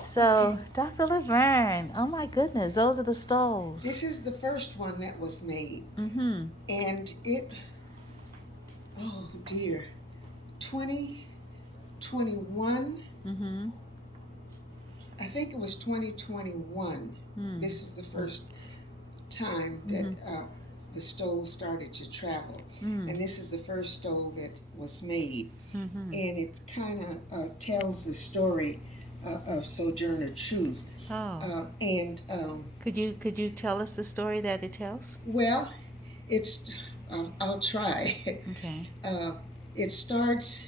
So, Okay. Dr. LaVerne, oh my goodness, those are the This stoles. is the first one that was made. Mm-hmm. And it, oh dear, 2021, Mm-hmm. I think it was 2021. Mm. This is the first time Mm-hmm. that the stole started to travel. Mm. And this is the first stole that was made. Mm-hmm. And it kind of tells the story of Sojourner Truth. Oh. And Could you tell us the story that it tells? well, it's I'll try. Okay. uh, it starts.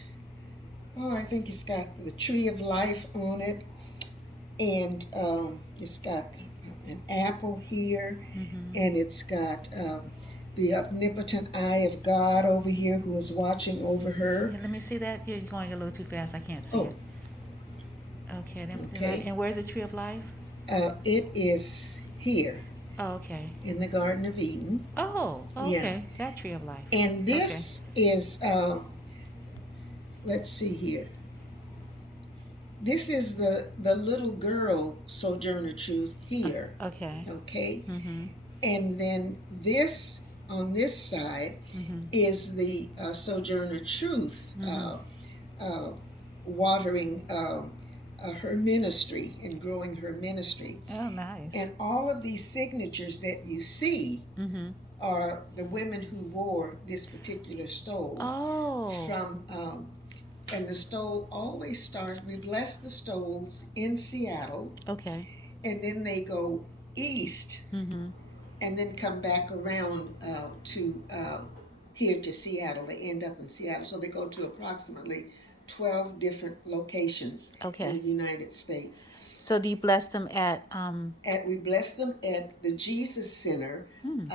Oh, I think it's got the tree of life on it, and it's got an apple here, Mm-hmm. and it's got the omnipotent eye of God over here who is watching over her. Yeah, let me see that. You're going a little too fast. I can't see Oh, it. Okay. okay. And where's the tree of life? It is here Oh, okay. in the Garden of Eden. Oh, Yeah. okay. That tree of life. And Okay. this is, let's see here. This is the little girl Sojourner Truth here. Okay. Okay. Mm-hmm. And then this on this side Mm-hmm. is the Sojourner Truth Mm-hmm. uh, watering her ministry and growing her ministry. Oh, nice. And all of these signatures that you see Mm-hmm. are the women who wore this particular stole Oh. from and the stole always starts, we bless the stoles in Seattle, Okay. and then they go east Mm-hmm. and then come back around to here to Seattle. They end up in Seattle. So they go to approximately 12 different locations in Okay. the United States. So do you bless them at We bless them at the Jesus Center, hmm.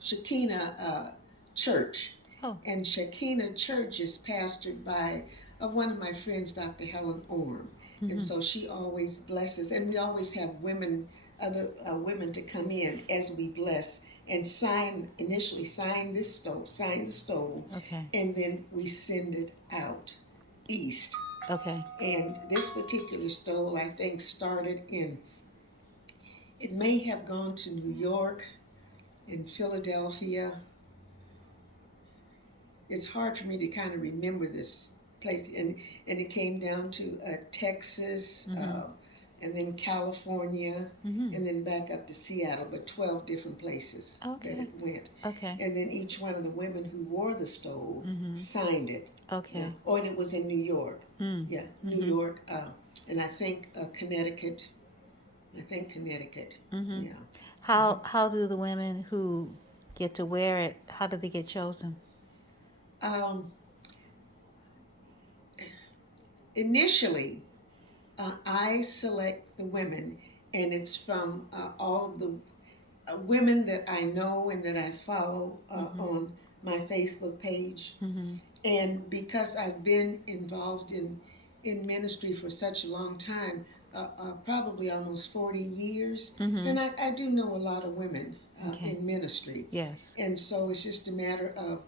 Shekinah Church. Oh. And Shekinah Church is pastored by one of my friends, Dr. Helen Orm. And Mm-hmm. so she always blesses, and we always have other women to come in as we bless and initially sign sign the stole, Okay. and then we send it out east. Okay. And this particular stole, I think, it may have gone to New York and Philadelphia. It's hard for me to kind of remember this place. And it came down to Texas, Mm-hmm. and then California, Mm-hmm. and then back up to Seattle, but 12 different places that Okay. it went. Okay. And then each one of the women who wore the stole Mm-hmm. signed it. Yeah. Okay. Oh, and it was in New York. Mm. Yeah, New Mm-hmm. York, and I think Connecticut. I think Connecticut. Mm-hmm. Yeah. Hmm. How do the women who get to wear it? How do they get chosen? Um, Initially, I select the women, and it's from all of the women that I know and that I follow Mm-hmm. on my Facebook page. Mm-hmm. And because I've been involved in ministry for such a long time, probably almost 40 years, Mm-hmm. then I do know a lot of women Okay. in ministry. Yes. And so it's just a matter of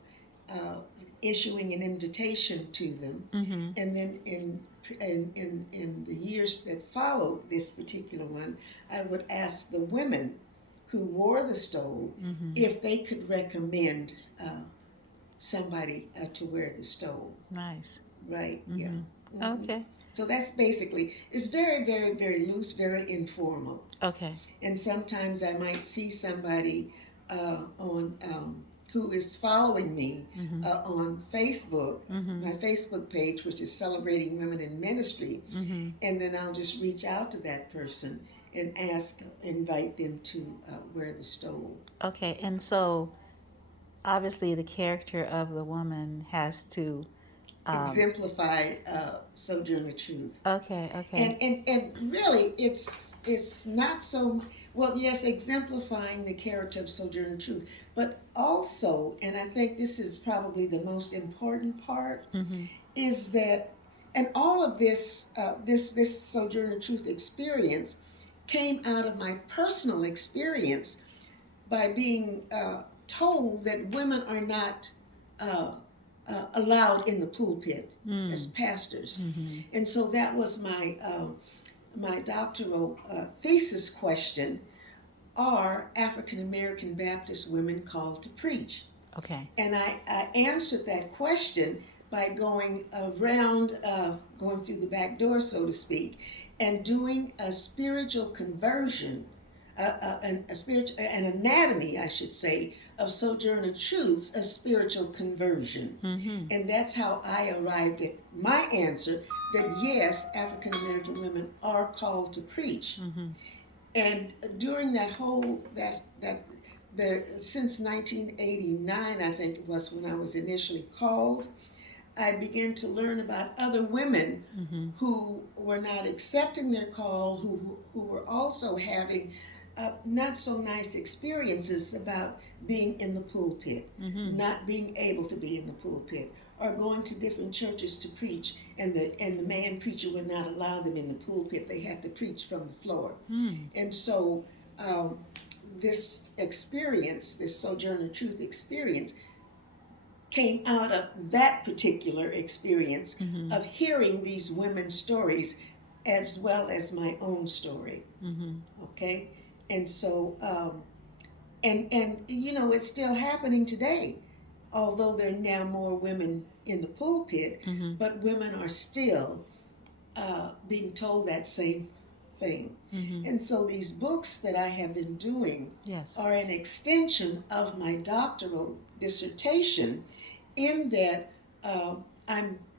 uh, issuing an invitation to them. Mm-hmm. And then in the years that followed this particular one, I would ask the women who wore the stole Mm-hmm. if they could recommend somebody to wear the stole. Nice. Right? Yeah. Mm-hmm. Hmm. Okay. So that's basically, it's very, very, very loose, very informal. Okay. And sometimes I might see somebody on who is following me Mm-hmm. on Facebook, Mm-hmm. my Facebook page, which is Celebrating Women in Ministry, Mm-hmm. and then I'll just reach out to that person and invite them to wear the stole. Okay. And so obviously the character of the woman has to Exemplify Sojourner Truth. okay, okay. And really it's not so well, yes, exemplifying the character of Sojourner Truth, but also, and I think this is probably the most important part, Mm-hmm. is that, and all of this Sojourner Truth experience came out of my personal experience by being told that women are not uh, allowed in the pulpit as Mm. pastors. Mm-hmm. And so that was my doctoral thesis question: are African American Baptist women called to preach? Okay. And I answered that question by going around, going through the back door, so to speak, and doing a spiritual conversion, a spiritual, an anatomy, I should say, of Sojourner Truth's, a spiritual conversion. Mm-hmm. And that's how I arrived at my answer that yes, African American women are called to preach. Mm-hmm. And during that whole the since 1989, I think it was when I was initially called, I began to learn about other women Mm-hmm. who were not accepting their call, who were also having not so nice experiences about being in the pulpit, Mm-hmm. not being able to be in the pulpit, or going to different churches to preach, and the man preacher would not allow them in the pulpit. They had to preach from the floor. Mm. And so um, this experience, this Sojourner Truth experience, came out of that particular experience Mm-hmm. of hearing these women's stories as well as my own story. Mm-hmm. Okay? And so, and you know, it's still happening today, although there are now more women in the pulpit, Mm-hmm. but women are still being told that same thing. Mm-hmm. And so these books that I have been doing Yes. are an extension of my doctoral dissertation, in that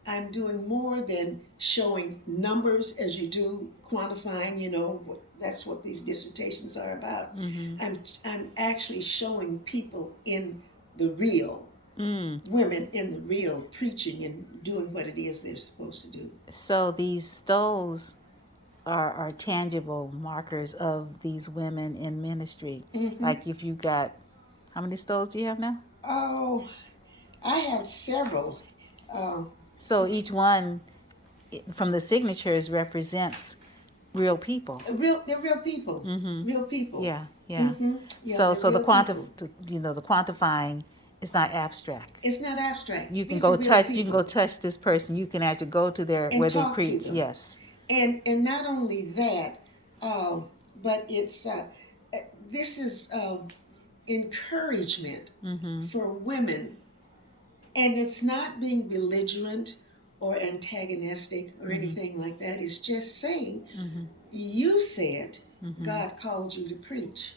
I'm doing more than showing numbers as you do quantifying. You know, that's what these dissertations are about. Mm-hmm. I'm actually showing people in the real, Mm. women in the real, preaching and doing what it is they're supposed to do. So these stoles are tangible markers of these women in ministry. Mm-hmm. Like if you got, how many stoles do you have now? Oh, I have several. Um, So each one from the signatures represents real people. they're real people. Mm-hmm. Real people. Yeah, yeah. Mm-hmm. Yeah, So they're so real people. the quantifying is not abstract. It's not abstract. You can These are go real touch. You can go people. touch this person. You can actually go to their And where they talk to preach. them. Yes. And not only that, but it's this is encouragement Mm-hmm. for women, and it's not being belligerent or antagonistic or Mm-hmm. anything like that. It's just saying, Mm-hmm. you said Mm-hmm. God called you to preach.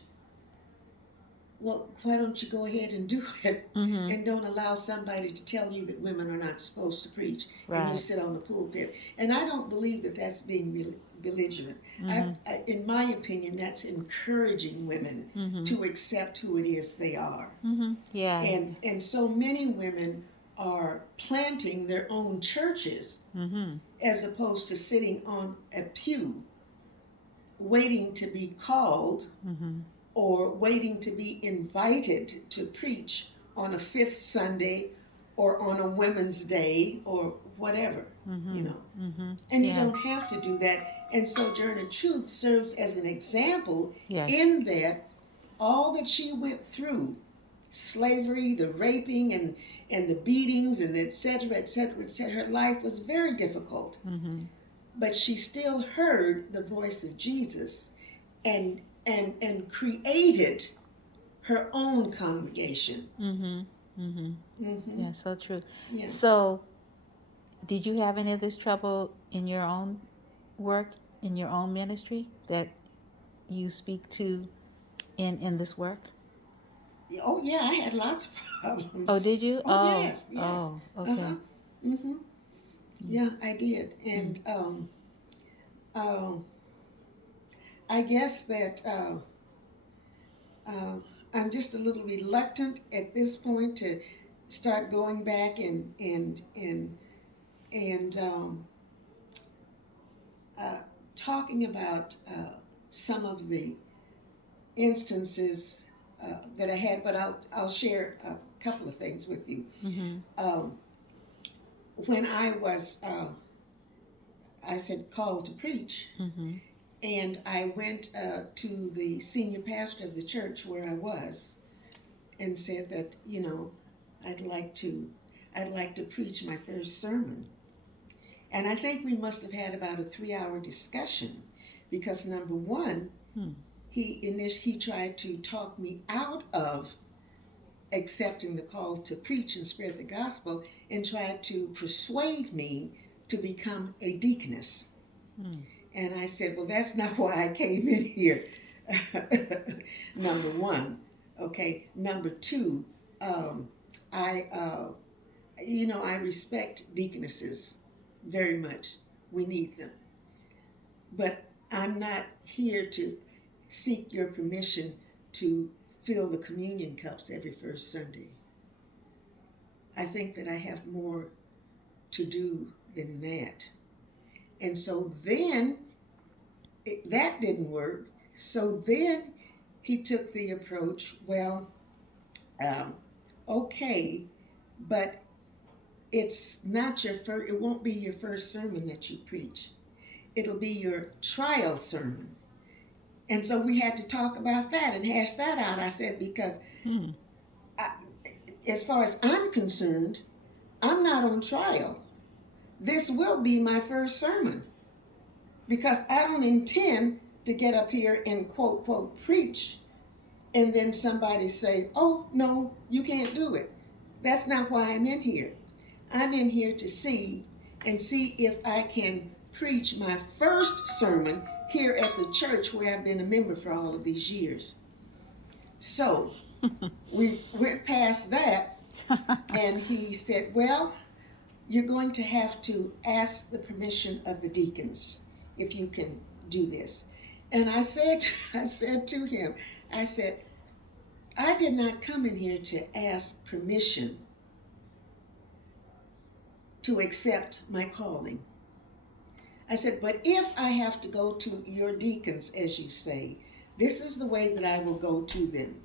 Well, why don't you go ahead and do it, Mm-hmm. and don't allow somebody to tell you that women are not supposed to preach, and you Right. sit on the pulpit? And I don't believe that that's being belligerent. Mm-hmm. In my opinion, that's encouraging women Mm-hmm. to accept who it is they are. Mm-hmm. Yeah. And so many women are planting their own churches Mm-hmm. as opposed to sitting on a pew waiting to be called, Mm-hmm. or waiting to be invited to preach on a fifth Sunday or on a Women's Day or whatever, Mm-hmm. you know. Mm-hmm. And you Yeah. don't have to do that. And Sojourner Truth serves as an example, Yes. in that all that she went through, slavery, the raping, and the beatings, and et cetera, et cetera, et cetera, her life was very difficult. Mm-hmm. But she still heard the voice of Jesus, and created her own congregation. Mm-hmm. Mm-hmm. Mm-hmm. Yeah. So true. Yeah. So, did you have any of this trouble in your own work, in your own ministry that you speak to in this work? Oh yeah, I had lots of problems. Oh, did you? Oh yes, yes. Oh, Uh okay. huh. Mm-hmm. Yeah, I did, and I guess that I'm just a little reluctant at this point to start going back and uh, talking about some of the instances that I had, but I'll share a couple of things with you. Mm-hmm. Um, when I was, I said, called to preach, Mm-hmm. and I went to the senior pastor of the church where I was, and said that, you know, I'd like to I'd like to preach my first sermon. And I think we must have had about a 3 hour discussion because number one, Hmm. he tried to talk me out of accepting the call to preach and spread the gospel and tried to persuade me to become a deaconess. Hmm. And I said, well, that's not why I came in here. Number one. Okay. Number two, I, I respect deaconesses very much. We need them. But I'm not here to seek your permission to fill the communion cups every first Sunday. I think that I have more to do than that. And so then that didn't work. So then he took the approach, well, um, okay, but it's not your first, it won't be your first sermon that you preach. It'll be your trial sermon. And so we had to talk about that and hash that out. I said, because Hmm. I, as far as I'm concerned, I'm not on trial. This will be my first sermon because I don't intend to get up here and quote, quote, preach and then somebody say, oh, no, you can't do it. That's not why I'm in here. I'm in here to see if I can preach my first sermon here at the church where I've been a member for all of these years. So we went past that, and he said, well, you're going to have to ask the permission of the deacons if you can do this. And I said to him, I said, I did not come in here to ask permission to accept my calling. I said, but if I have to go to your deacons, as you say, this is the way that I will go to them.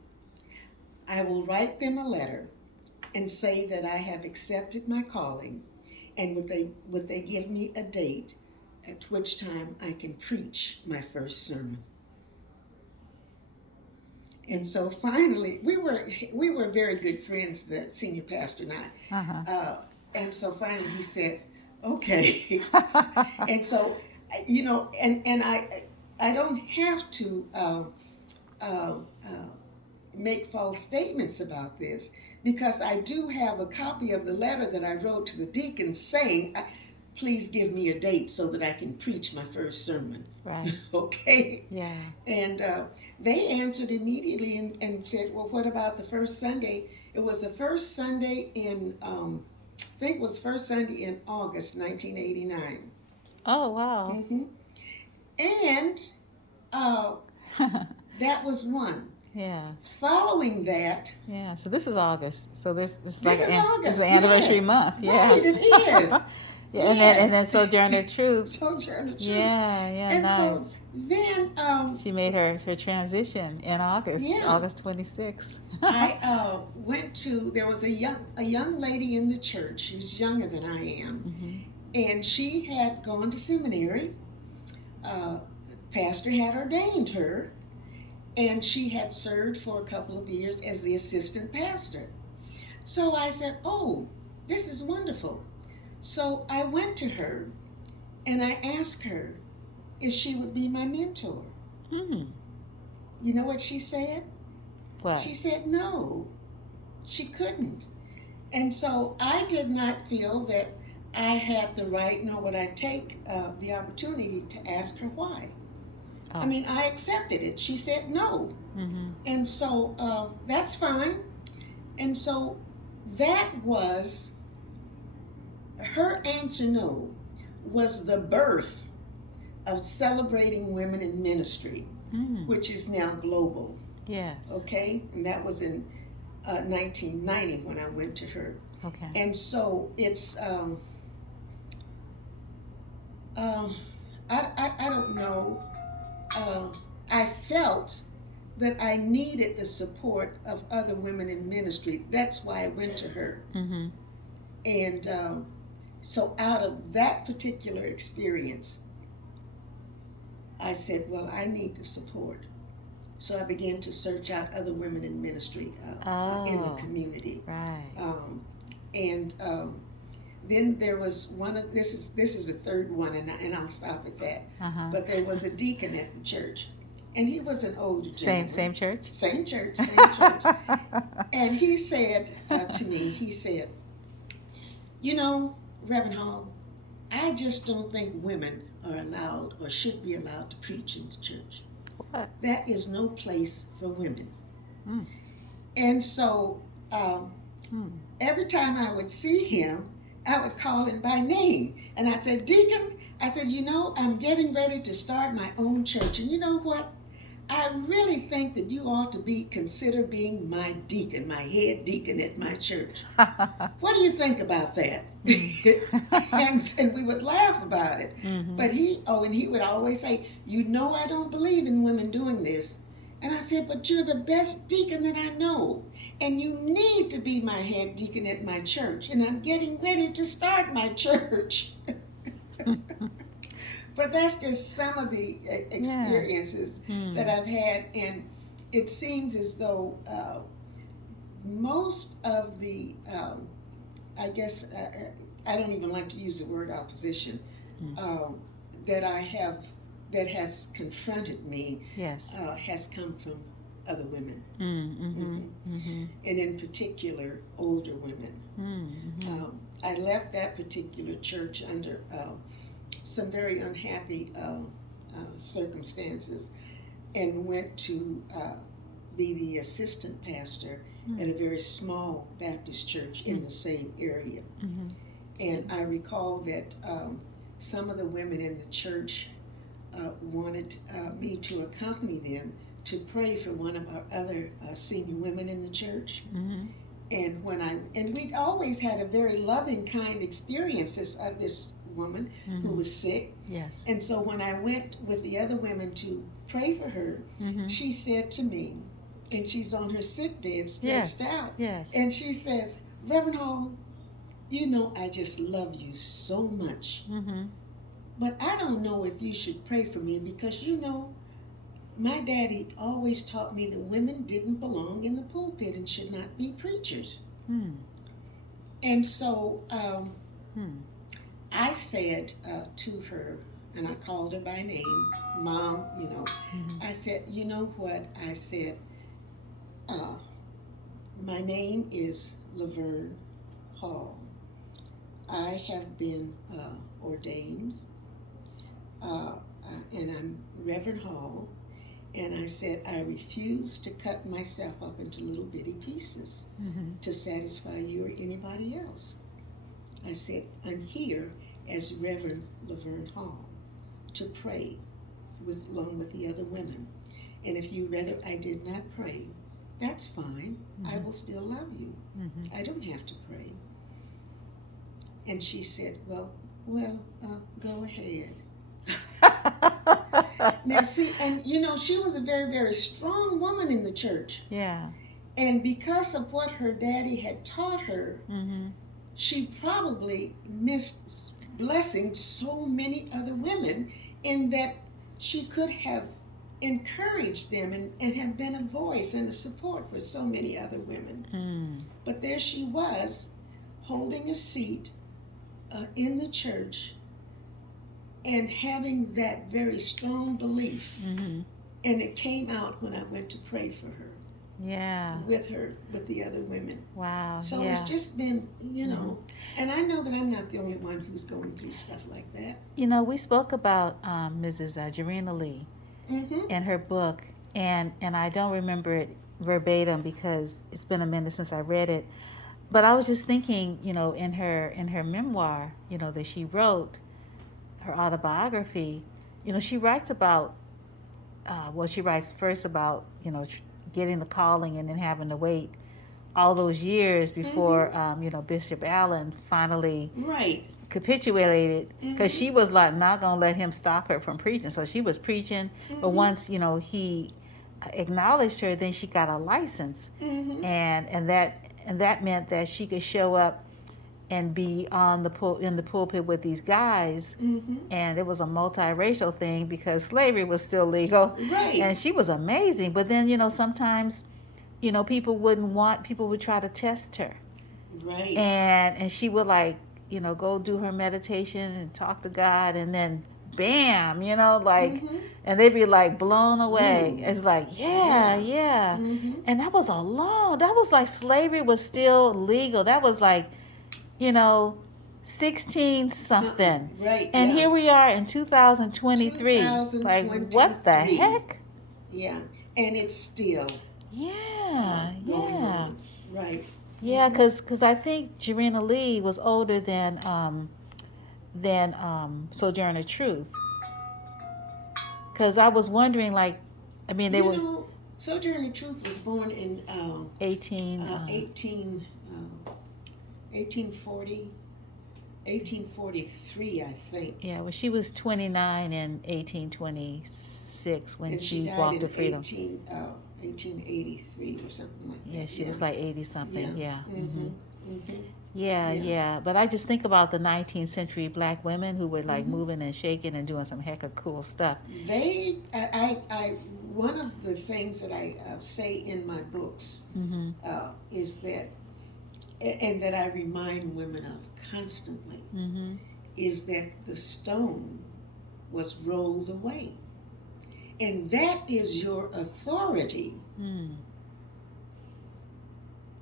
I will write them a letter and say that I have accepted my calling, and would they give me a date at which time I can preach my first sermon. And so finally, we were very good friends, the senior pastor and I. Uh-huh. And so finally he said, okay. And so, and I don't have to uh, make false statements about this because I do have a copy of the letter that I wrote to the deacons saying, please give me a date so that I can preach my first sermon. Right. Okay. Yeah. And they answered immediately and said, well, what about the first Sunday? It was the first Sunday in, I think it was first Sunday in August 1989. Oh, wow. Mm-hmm. And uh, that was one. Yeah. Following that, Yeah. So this is August. So this is this like is this is August, an anniversary yes. month. Yeah. Right, it is. Yeah. Yes. And then Sojourner Truth. Sojourner Truth. Yeah. Yeah. And Nice. so then She made her transition in August. Yeah. August 26th. I went to, there was a young lady in the church. She was younger than I am. Mm-hmm. And she had gone to seminary. Pastor had ordained her, and she had served for a couple of years as the assistant pastor. So I said, oh, this is wonderful. So I went to her and I asked her if she would be my mentor. Hmm. You know what she said? What? She said no, she couldn't. And so I did not feel that I had the right, nor would I take the opportunity to ask her why. Oh. I mean, I accepted it. She said no. Mm-hmm. And so that's fine. And so that was, her answer no was the birth of Celebrating Women in Ministry, which is now global. Yes. Okay? And that was in 1990 when I went to her. Okay. And so it's, I don't know. I felt that I needed the support of other women in ministry. That's why I went to her. Mm-hmm. And so out of that particular experience, I said, well, I need the support. So I began to search out other women in ministry in the community. Right. And then there was one of this is the third one, and I'll stop at that. Uh-huh. But there was a deacon at the church, and he was an older gentleman. Same church. Same church. Same church. And he said to me, he said, "You know, Reverend Hall, I just don't think women are allowed or should be allowed to preach in the church. What? That is no place for women." Mm. And so Mm. every time I would see him, I would call him by name. And I said, "Deacon," I said, "you know, I'm getting ready to start my own church. And you know what? I really think that you ought to consider being my deacon, my head deacon at my church. What do you think about that?" and we would laugh about it. Mm-hmm. But he would always say, "You know, I don't believe in women doing this." And I said, "But you're the best deacon that I know. And you need to be my head deacon at my church. And I'm getting ready to start my church." But that's just some of the experiences that I've had. And it seems as though most of the, I guess, I don't even like to use the word opposition, that I have, that has confronted me, Yes. has come from other women. Mm-hmm. Mm-hmm. And in particular, older women. Mm-hmm. I left that particular church under some very unhappy circumstances, and went to be the assistant pastor at a very small Baptist church in the same area. Mm-hmm. And I recall that some of the women in the church wanted me to accompany them to pray for one of our other senior women in the church. Mm-hmm. And we'd always had a very loving, kind experience of this woman who was sick. Yes. And so when I went with the other women to pray for her, she said to me, and she's on her sick bed stretched out, and she says, "Reverend Hall, you know I just love you so much, but I don't know if you should pray for me, because you know, my daddy always taught me that women didn't belong in the pulpit and should not be preachers." And so I said to her, and I called her by name, "Mom, you know," I said, "You know what?" I said, "My name is LaVerne Hall. I have been ordained, and I'm Reverend Hall. And I said, I refuse to cut myself up into little bitty pieces to satisfy you or anybody else. I said, I'm here as Reverend LaVerne Hall to pray along with the other women. And if you rather I did not pray, that's fine. I will still love you. I don't have to pray." And she said, well, go ahead." Now, see, and you know, she was a very, very strong woman in the church. Yeah. And because of what her daddy had taught her, she probably missed blessing so many other women, in that she could have encouraged them and have been a voice and a support for so many other women. But there she was, holding a seat in the church, and having that very strong belief. And it came out when I went to pray for her. Yeah. With the other women. Wow. So yeah. it's just been, you know, and I know that I'm not the only one who's going through stuff like that. You know, we spoke about Mrs. Jarena Lee and her book, and I don't remember it verbatim because it's been a minute since I read it. But I was just thinking, you know, in her memoir, you know, that she wrote, her autobiography, you know, she writes about, she writes first about, you know, getting the calling and then having to wait all those years before, you know, Bishop Allen finally capitulated, because she was like not going to let him stop her from preaching. So she was preaching, but once, you know, he acknowledged her, then she got a license. And that meant that she could show up and be in the pulpit with these guys, and it was a multiracial thing because slavery was still legal, and she was amazing. But then, you know, sometimes, you know, people would try to test her, Right. and she would like, go do her meditation and talk to God, and then bam, like, Mm-hmm. and they'd be like blown away. Ooh. It's like, yeah, Yeah. yeah. Mm-hmm. And that was like slavery was still legal. That was like, you know 16 Something. something. Right. And Yeah. here we are in 2023. Like, what the 2023. heck? Yeah. And it's still Yeah, going yeah. on. Right. Yeah, Mm-hmm. cause I think Jarena Lee was older than Sojourner Truth. Cause I was wondering, like, I mean, they You were know, Sojourner Truth was born in 18. 18, 1840, 1843, I think. Yeah, well, she was 29 in 1826 when And she she died walked in to freedom. 1883 or something like Yeah, that. she Yeah. was like 80 something. Yeah. Yeah. Mm-hmm. Mm-hmm. Yeah, Yeah. yeah. But I just think about the 19th century black women who were like Mm-hmm. moving and shaking and doing some heck of cool stuff. One of the things that I say in my books Mm-hmm. is that, and that I remind women of constantly, Mm-hmm. is that the stone was rolled away. And that is your authority Mm.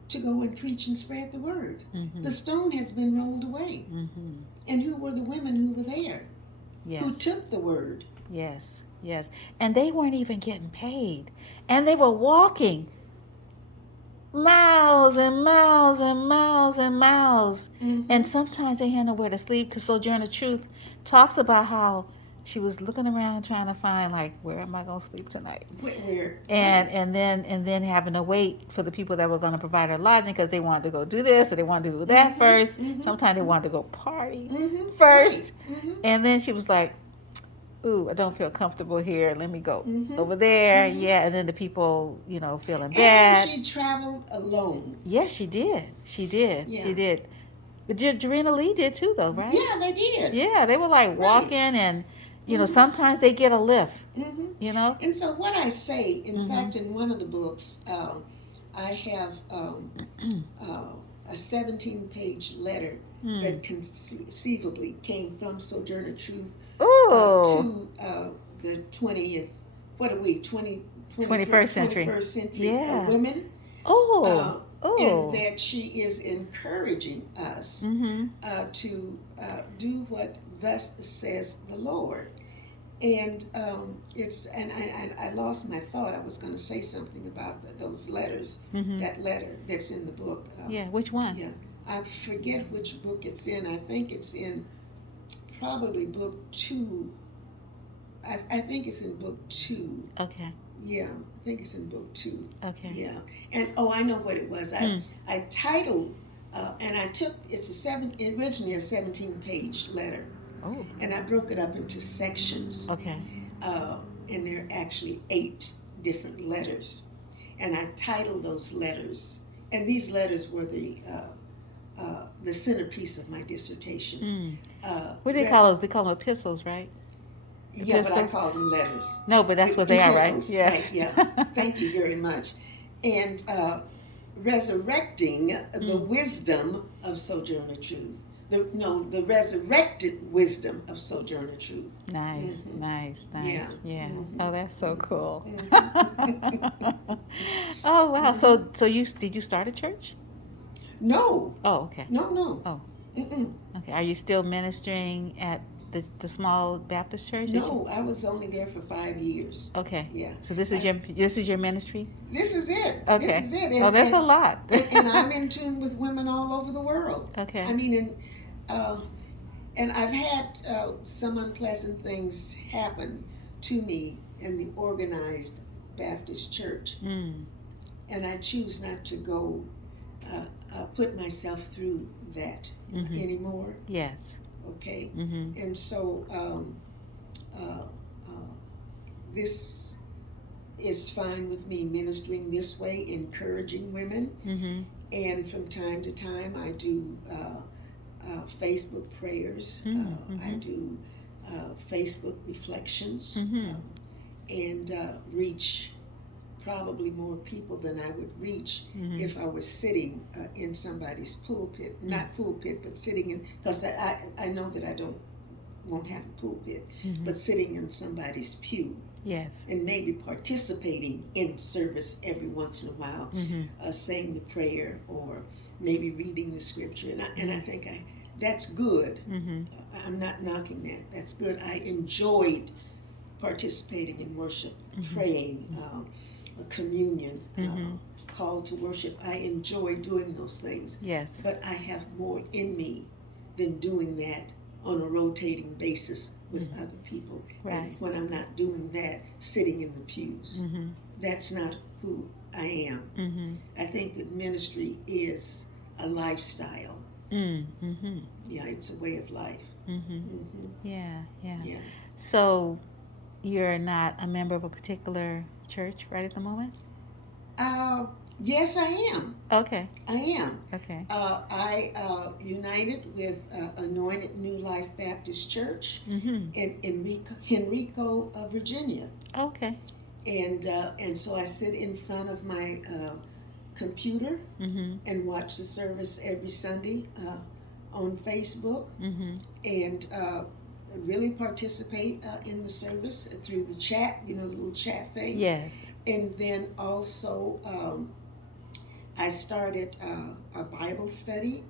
to go and preach and spread the word. Mm-hmm. The stone has been rolled away. Mm-hmm. And who were the women who were there? Yes. Who took the word? Yes. Yes. And they weren't even getting paid. And they were walking miles and miles and miles and miles. Mm-hmm. And sometimes they had nowhere to sleep, because Sojourner Truth talks about how she was looking around trying to find, like, where am I going to sleep tonight? Where? And then having to wait for the people that were going to provide her lodging, because they wanted to go do this or they wanted to do that Mm-hmm. first. Mm-hmm. Sometimes they wanted to go party Mm-hmm. first. Right. Mm-hmm. And then she was like, ooh, I don't feel comfortable here. Let me go Mm-hmm. over there. Mm-hmm. Yeah. And then the people, feeling bad. And she traveled alone. Yes, she did. She did. Yeah. She did. But Jarena Lee did too, though, right? Yeah, they did. Yeah, they were like walking, and sometimes they get a lift. Mm-hmm. And so what I say, in Mm-hmm. fact, in one of the books, I have a 17-page letter that conceivably came from Sojourner Truth Ooh. to the 20th, what are we, 21st century. 21st century Yeah. women. Oh. And that she is encouraging us Mm-hmm. to do what thus says the Lord. And I lost my thought. I was going to say something about those letters. Mm-hmm. That letter that's in the book. Yeah, which one? Yeah, I forget which book it's in. I think it's in probably book 2. I think it's in book 2. Okay. Yeah, I think it's in book 2. Okay. Yeah, and I know what it was. I titled, and I took, originally a 17-page letter, Oh. and I broke it up into sections. Okay. And there are actually 8 different letters, and I titled those letters, and these letters were the centerpiece of my dissertation. What do they call those? They call them epistles, right? Yeah, Epistles? but I called them letters. No, but that's what they are, right? Epistles, Yeah. right, yeah. Thank you very much. And resurrecting the wisdom of Sojourner Truth. The resurrected wisdom of Sojourner Truth. Nice, nice. Yeah. Oh, that's so cool. Mm-hmm. Oh, wow. So did you start a church? No. Oh, okay. No. Oh. Mm-mm. Okay. Are you still ministering at the small Baptist church? No, I was only there for 5 years. Okay. Yeah. So this is your ministry? This is it. Okay. This is it. Oh, that's a lot. and I'm in tune with women all over the world. Okay. I mean, and I've had some unpleasant things happen to me in the organized Baptist church. And I choose not to go put myself through that anymore. Yes. Okay. Mm-hmm. And so this is fine with me, ministering this way, encouraging women. Mm-hmm. And from time to time, I do Facebook prayers. I do Facebook reflections, and reach probably more people than I would reach if I was sitting in somebody's pulpit, not pulpit, but sitting in, because I know that I won't have a pulpit, but sitting in somebody's pew. Yes. And maybe participating in service every once in a while, saying the prayer or maybe reading the scripture. And I think that's good. I'm not knocking that. That's good. I enjoyed participating in worship, praying, communion, call to worship. I enjoy doing those things. Yes. But I have more in me than doing that on a rotating basis with other people. Right. And when I'm not doing that, sitting in the pews. That's not who I am. I think that ministry is a lifestyle. Yeah, it's a way of life. Yeah. Yeah. So you're not a member of a particular church right at the moment? Yes, I am. Okay. I am. Okay. I united with Anointed New Life Baptist Church in Henrico, Virginia. Okay. And so I sit in front of my computer and watch the service every Sunday on Facebook and really participate in the service through the chat, the little chat thing. Yes. And then also I started a Bible study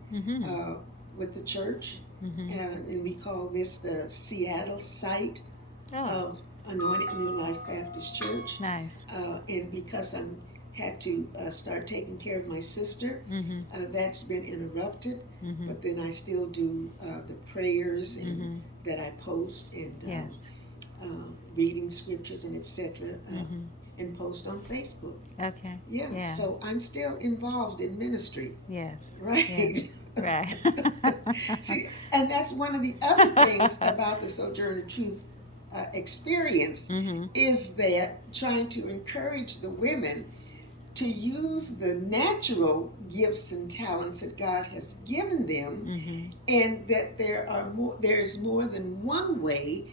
with the church, and we call this the Seattle site of Anointed New Life Baptist Church. Nice. And because I had to start taking care of my sister, that's been interrupted, but then I still do the prayers and that I post and Yes. Reading scriptures and etc. And post on Facebook. Okay. Yeah. So I'm still involved in ministry. Yes. Right. Yes. Right. See, and that's one of the other things about the Sojourner Truth experience is that trying to encourage the women to use the natural gifts and talents that God has given them, and that there is more than one way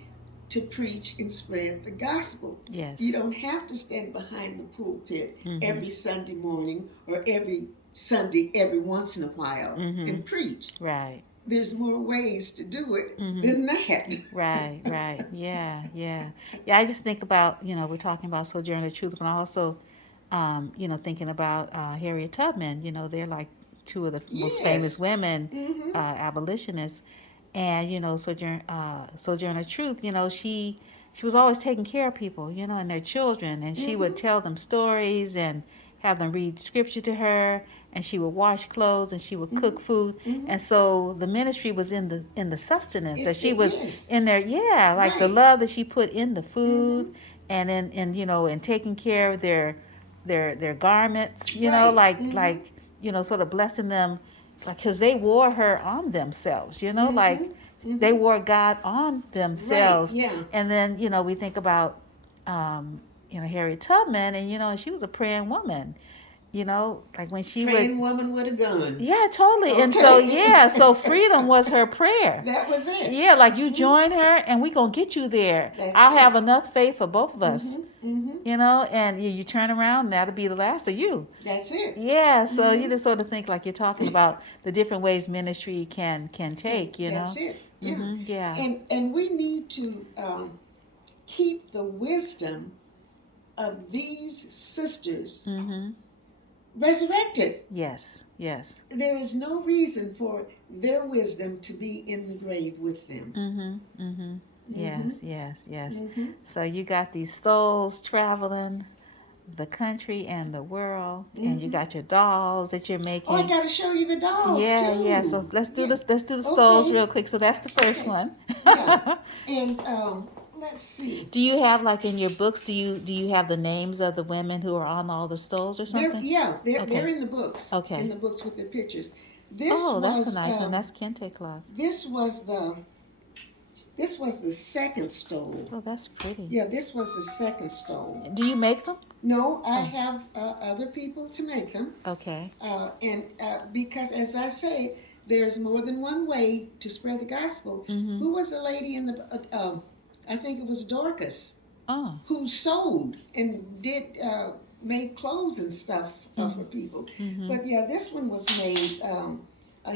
to preach and spread the gospel. Yes. You don't have to stand behind the pulpit every Sunday morning or every Sunday every once in a while and preach. Right. There's more ways to do it than that. Right. Yeah. I just think about, we're talking about Sojourner Truth, but also, thinking about Harriet Tubman. They're like two of the most famous women abolitionists. And Sojourner Truth, she was always taking care of people, and their children, and she would tell them stories and have them read scripture to her, and she would wash clothes and she would cook food, and so the ministry was in the sustenance that she was in there, like the love that she put in the food, and in taking care of their garments, like sort of blessing them. Like, because they wore her on themselves, like they wore God on themselves. Right, yeah. And then, we think about, Harriet Tubman, and, she was a praying woman, like when she Praying woman with a gun. Yeah, totally. Okay. And so freedom was her prayer. That was it. Yeah, like you join her and we going to get you there. I'll have enough faith for both of us. And you turn around, that'll be the last of you. That's it. Yeah, so you just sort of think like you're talking about the different ways ministry can take, That's it. Yeah. Yeah. And we need to keep the wisdom of these sisters resurrected. Yes. There is no reason for their wisdom to be in the grave with them. Yes. So you got these souls traveling the country and the world, and you got your dolls that you're making. Oh, I got to show you the dolls too. Yeah. So let's do this. Let's do the stoles real quick. So that's the first one. And let's see. Do you have, like, in your books? Do you have the names of the women who are on all the stoles or something? They're in the books. Okay. In the books with their pictures. That's a nice one. That's kente cloth. This was the second stole. Oh, that's pretty. Yeah, this was the second stole. Do you make them? No, I have other people to make them. Okay. And because, as I say, there's more than one way to spread the gospel. Who was the lady in the? I think it was Dorcas. Oh. Who sewed and did made clothes and stuff for people. Mm-hmm. But yeah, this one was made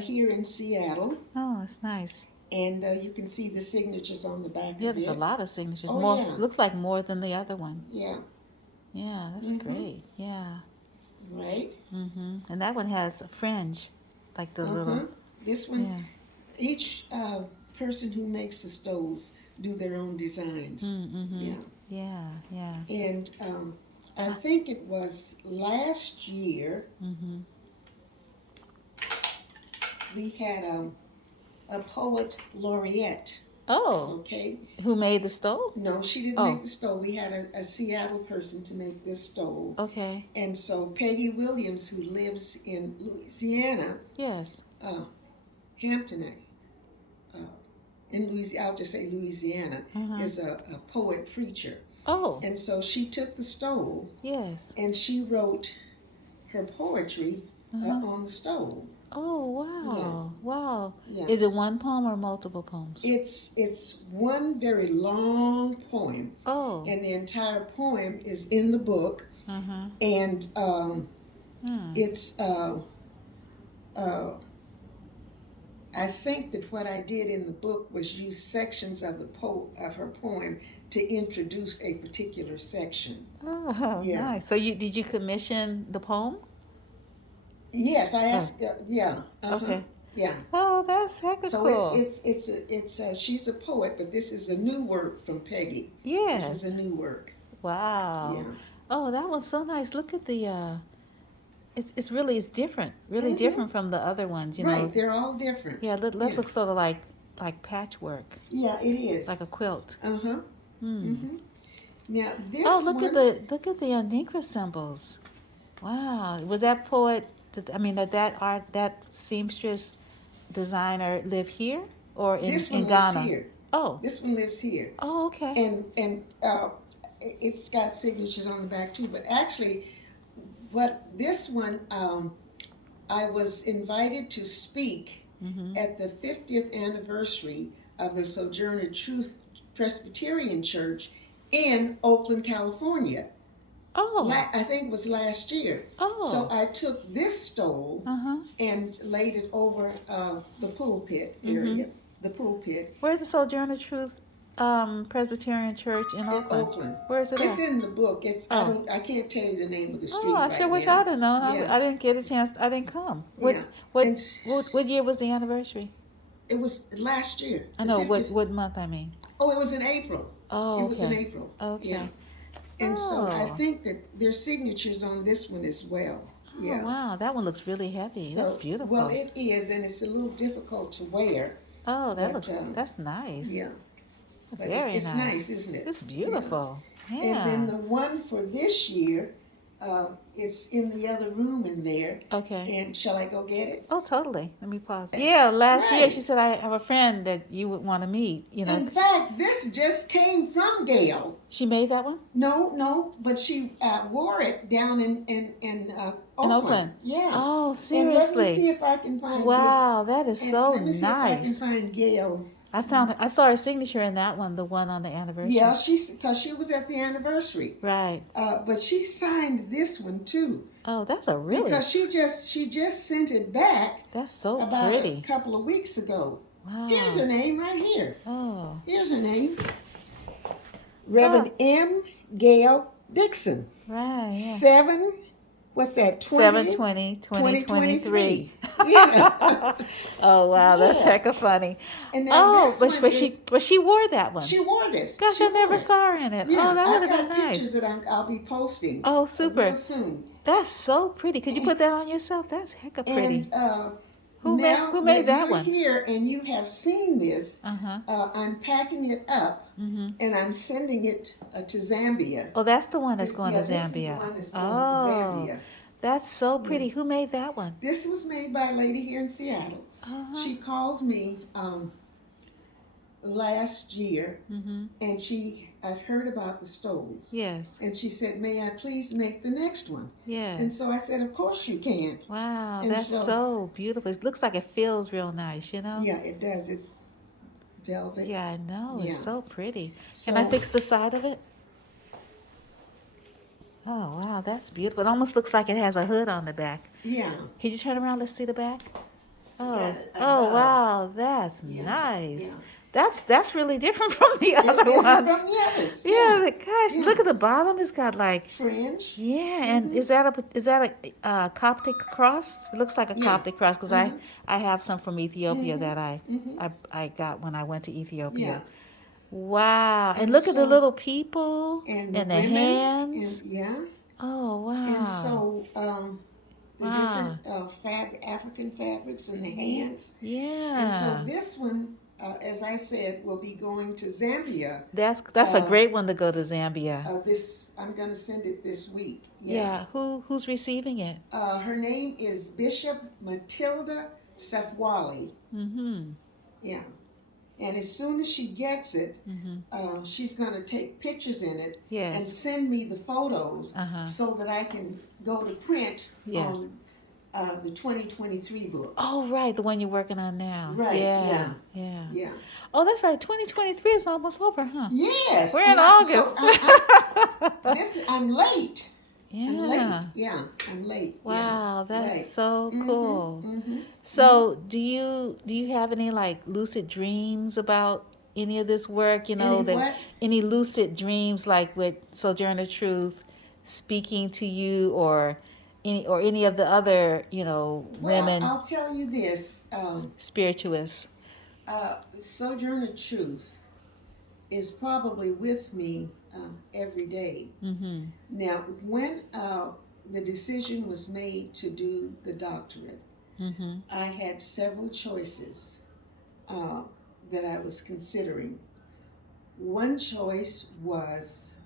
here in Seattle, Oh, it's nice. and you can see the signatures on the back Yeah, of there's a it. lot of signatures. Oh More yeah, looks like more than the other one. yeah. Yeah, that's Mhm. great. Yeah. Right. And that one has a fringe, like the Uh little. huh. This one, Yeah. each person who makes the stoles do their own designs. Mm-hmm. Yeah. Yeah. Yeah. And I Uh, think it was last year mm-hmm. we had a poet laureate. Oh, Okay. who made the stove? No, she didn't Oh, make the stole. We had a Seattle person to make this stole. okay. And so Peggy Williams, who lives in Louisiana, Yes. Hampton, uh, in Louisiana, I'll just say Louisiana, Uh-huh. is a poet preacher. Oh, And so she took the stole yes. and she wrote her poetry Uh-huh. on the stole. Oh, Yeah, wow. Wow. Is it yes. one poem or multiple poems? It's one very long poem, Oh. and the entire poem is in the book. Uh-huh. And Hmm. it's uh, I think that what I did in the book was use sections of of her poem to introduce a particular section. Oh, Yeah. nice. So did you commission the poem? Yes, I Oh, asked. Yeah. Uh huh. okay. Yeah. Oh, that's hecka So cool. she's a poet, but this is a new work from Peggy. This is Yes. a new work. Wow. Yeah. Oh, that one's so nice. Look at the it's different. Really Mhm. different from the other ones, you Right. know. They're all different. Yeah, that Yeah. looks sort of like patchwork, Yeah. It like is. a quilt. Uh huh. Hmm. Mhm. Now Oh, this one. look at the Adinkra symbols. Wow. Was that poet I mean that art that seamstress designer live here or This in one lives Ghana? here. Oh. This one lives here. Oh, okay. And it's got signatures on the back too. But actually, what this one, I was invited to speak Mhm. at the 50th anniversary of the Sojourner Truth Presbyterian Church in Oakland, California. Oh. I think it was last year. So Oh. I took this stole Uh-huh. and laid it over the pulpit Mhm. area, the pulpit Where's the Sojourner Truth Presbyterian Church in in Oakland? Oakland. Where is it It's at? in the book. It's Oh. I can't tell you the name of the Oh, street I sure right wish now. I'd have known. Yeah, I didn't get a chance. I didn't come. yeah. And What year was the anniversary? it was last year, I the know 50th. what month I mean. Oh, it was in April. Oh, It was in okay. April. Okay. Yeah. And so I Oh. think that there's signatures on this one as well. Oh, Yeah. wow, that one looks really heavy. That's So, beautiful. well, it is, and it's a little difficult to wear. Oh, that But looks that's nice. yeah, but Very it's nice. nice, isn't it? It's Yeah. beautiful. And then Yeah. the one for this year, it's in the other room in there. Okay. And shall I go get it? Oh, totally. Let me pause. Yeah, last year Right. she said I have a friend that you would want to meet. You know, In fact, this just came from Gail. she made that one No, but she wore it down in in Oakland. Oakland. Yeah. Oh, And let me see seriously? if I can find. Wow, that is And so let me see if I can nice. find Gail's. I saw her signature in that one, the one on the anniversary. Yeah, because she was at the anniversary. Right. But she signed this one too. Oh, that's a really Because she just sent it back that's so about pretty. a couple of weeks ago. Wow. Here's her name right here. Oh. Here's her name. Reverend M. Gail Dixon. Right. Yeah. 7, what's that, 7/20/2023. Yeah. Oh wow, that's Yes. hecka funny. And now Oh, this but one but is, she wore that one. she wore this. Gosh, She I never wore it. saw her in it. Yeah, Oh, that would I've have got been pictures nice. that I'll be posting Oh, super. real soon. That's so pretty. Could you put that on yourself? That's hecka pretty. And Who made that you're one? here and you have seen this, Uh-huh. I'm packing it up Mhm. and I'm sending it to Zambia. Oh, that's the one that's going Yeah, to this is the Zambia. one that's going Oh, to Zambia. that's so pretty. Who made that one? This was made by a lady here in Seattle. Uh-huh. She called me last year Mhm. and she had heard about the stoles. Yes. And she said, may I please make the next one? Yeah. And so I said, of course you can. Wow, and that's so- so beautiful. It looks like it feels real nice, you know? Yeah, it does. It's velvet. Yeah, I know. Yeah. It's so pretty. So, Can I fix the side of it? Oh, wow, that's beautiful. It almost looks like it has a hood on the back. Yeah. Can you turn around? Let's see the back. She got Oh, a oh, dove. wow, that's Yeah. nice. Yeah. That's really different from the It's other different ones. from the others. Yeah, Yeah. gosh, Yeah. look at the bottom. It's got like, Fringe. yeah, and Mm-hmm. is that a Coptic cross? It looks like a Yeah. Coptic cross because Uh-huh. I have some from Ethiopia Mm-hmm. that Mm-hmm. I got when I went to Yeah. Ethiopia. Wow, and And look at the so, little people and the and the women, and hands. yeah. Oh, And wow, so, the different wow, African fabrics and the hands. And so yeah. this one, as I said, will be going to Zambia. That's a Uh, great one to go to Zambia. I'm going to send it this week. Yeah. Yeah, who's receiving it? Her name is Bishop Matilda Sefwali. Mm-hmm. Yeah. And as soon as she gets it, Mm-hmm. she's going to take pictures in it and Yes. send me the photos Uh-huh. so that I can go to print Yes. on the 2023 book. Oh, right, the one you're working on now. Right, Yeah, yeah, yeah. yeah. Oh, that's right. 2023 is almost over, huh? Yes, We're in and August. I'm late. I'm Yeah. late. Yeah, I'm late. Wow, Yeah, that's right. so cool. Mm-hmm. So, do you have any like lucid dreams about any of this work? Any That what? any lucid dreams like with Sojourner Truth speaking to you, or any of the other Well, women I'll tell you this. spiritualists. Sojourner Truth is probably with me every day. Mm-hmm. Now, when the decision was made to do the doctorate, Mm-hmm. I had several choices that I was considering. One choice was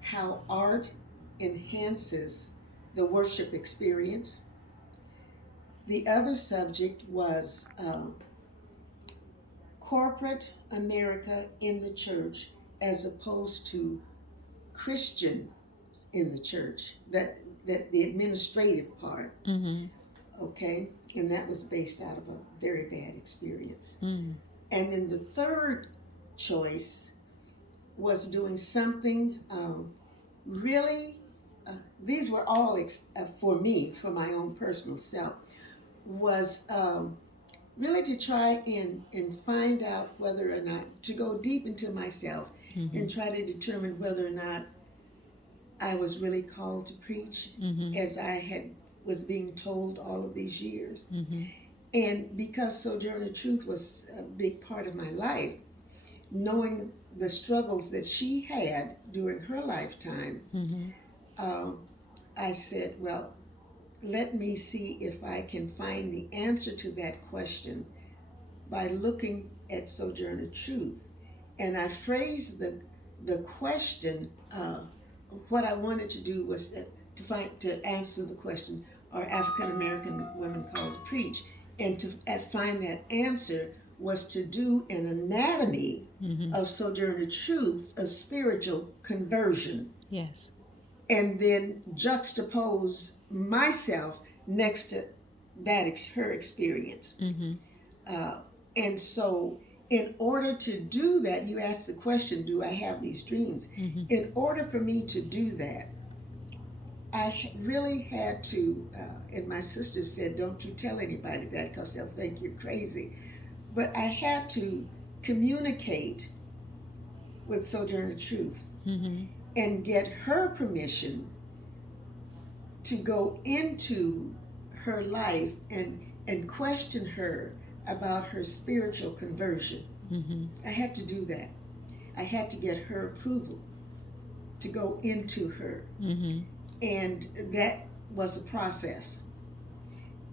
how art enhances the worship experience. The other subject was corporate America in the church as opposed to Christian in the church, that the administrative part, Mm-hmm. okay? And that was based out of a very bad experience. Mm. And then the third choice was doing something really, these were all for me, for my own personal self, was really to try and find out whether or not, to go deep into myself Mm-hmm. and try to determine whether or not I was really called to preach Mm-hmm. as I was being told all of these years. Mm-hmm. And because Sojourner Truth was a big part of my life, knowing the struggles that she had during her lifetime, Mm-hmm. I said, well, let me see if I can find the answer to that question by looking at Sojourner Truth. And I phrased the question. What I wanted to do was to answer the question: are African American women called to preach? And to find that answer was to do an anatomy Mm-hmm. of Sojourner Truth's a spiritual conversion, Yes. and then juxtapose myself next to her experience. Mm-hmm. And so, in order to do that, you ask the question, do I have these dreams? Mm-hmm. In order for me to do that, I really had to, and my sister said, don't you tell anybody that because they'll think you're crazy. But I had to communicate with Sojourner Truth Mm-hmm. and get her permission to go into her life and question her about her spiritual conversion. Mm-hmm. I had to do that. I had to get her approval to go into her. Mm-hmm. And that was a process.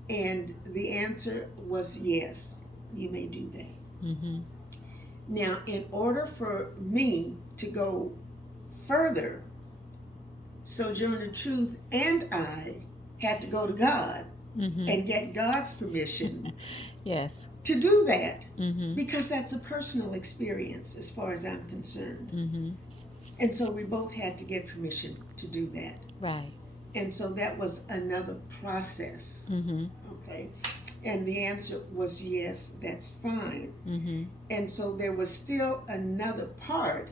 And the answer was yes, you may do that. Mm-hmm. Now, in order for me to go further, Sojourner Truth and I had to go to God Mm-hmm. and get God's permission Yes. to do that, Mm-hmm. because that's a personal experience as far as I'm concerned. Mm-hmm. And so we both had to get permission to do that. Right. And so that was another process. Mm-hmm. Okay. And the answer was yes, that's fine. Mm-hmm. And so there was still another part,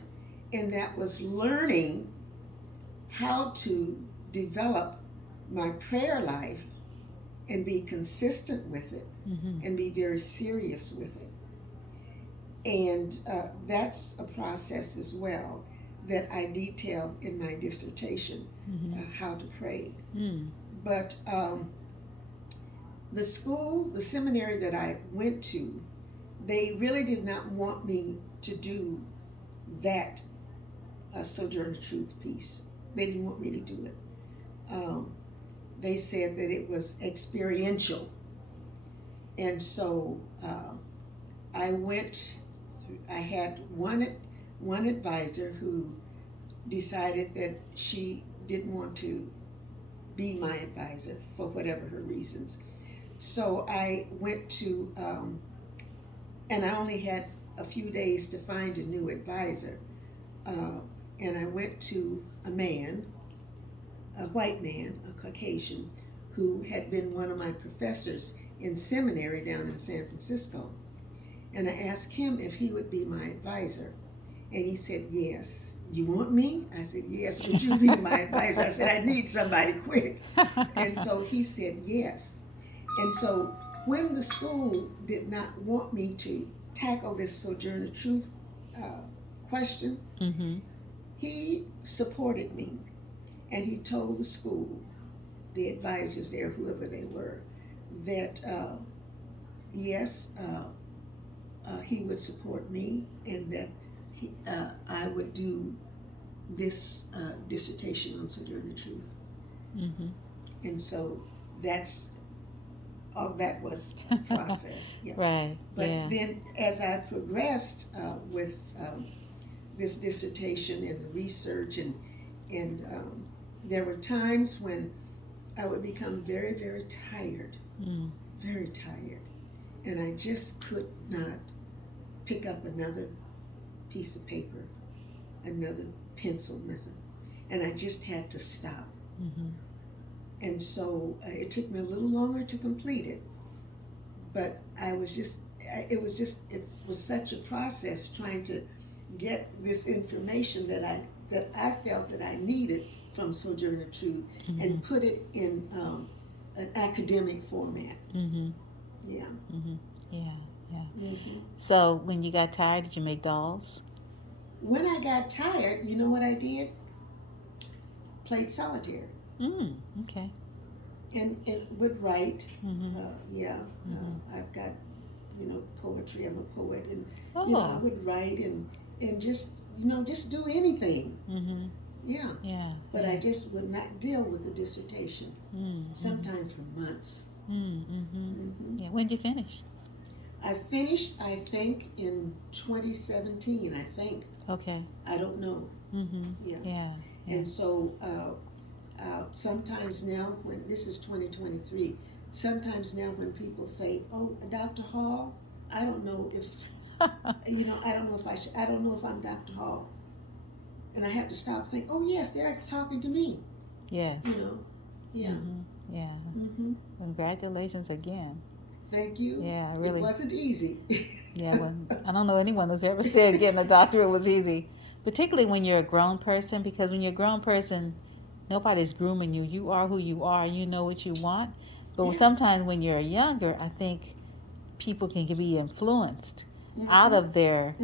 and that was learning how to develop my prayer life and be consistent with it and be very serious with it. And that's a process as well that I detail in my dissertation, how to pray. But the seminary that I went to, they really did not want me to do that Sojourner Truth piece. They didn't want me to do it. They said that it was experiential. And so I went through, I had one advisor who decided that she didn't want to be my advisor for whatever her reasons. So I went to, and I only had a few days to find a new advisor. And I went to a man, a white man, a Caucasian, who had been one of my professors in seminary down in San Francisco. And I asked him if he would be my advisor. And he said, yes. You want me? I said, yes. Would you be my advisor? I said, I need somebody quick. And so he said, yes. And so when the school did not want me to tackle this Sojourner Truth question, he supported me. And he told the school, the advisors there, whoever they were, that yes, he would support me, and that I would do this dissertation on Sojourner Truth. And so that's all that was a process. Yeah. Right. But yeah. then as I progressed with this dissertation and the research, and there were times when I would become very, very tired, very tired, and I just could not pick up another piece of paper, another pencil, nothing, and I just had to stop. And so it took me a little longer to complete it, but it was such a process trying to get this information that I felt that I needed from Sojourner Truth and put it in an academic format. Yeah. So when you got tired, did you make dolls? When I got tired, you know what I did? Played solitaire. Okay. And it would write. I've got, poetry. I'm a poet, and I would write and just just do anything. But I just would not deal with the dissertation. Sometimes for months. Yeah. When did you finish? I finished, I think, in 2017. I think. Okay. I don't know. Yeah. And so sometimes now, when this is 2023, sometimes now when people say, "Oh, Dr. Hall," I don't know if I don't know if I don't know if I'm Dr. Hall, and I have to stop and think, "Oh yes, they're talking to me." Yes. Yeah. Yeah. Congratulations again. Thank you. Yeah, really. It wasn't easy. Yeah, well, I don't know anyone who's ever said getting a doctorate was easy, particularly when you're a grown person, because when you're a grown person, nobody's grooming you. You are who you are. You know what you want. But sometimes when you're younger, I think people can be influenced out of their,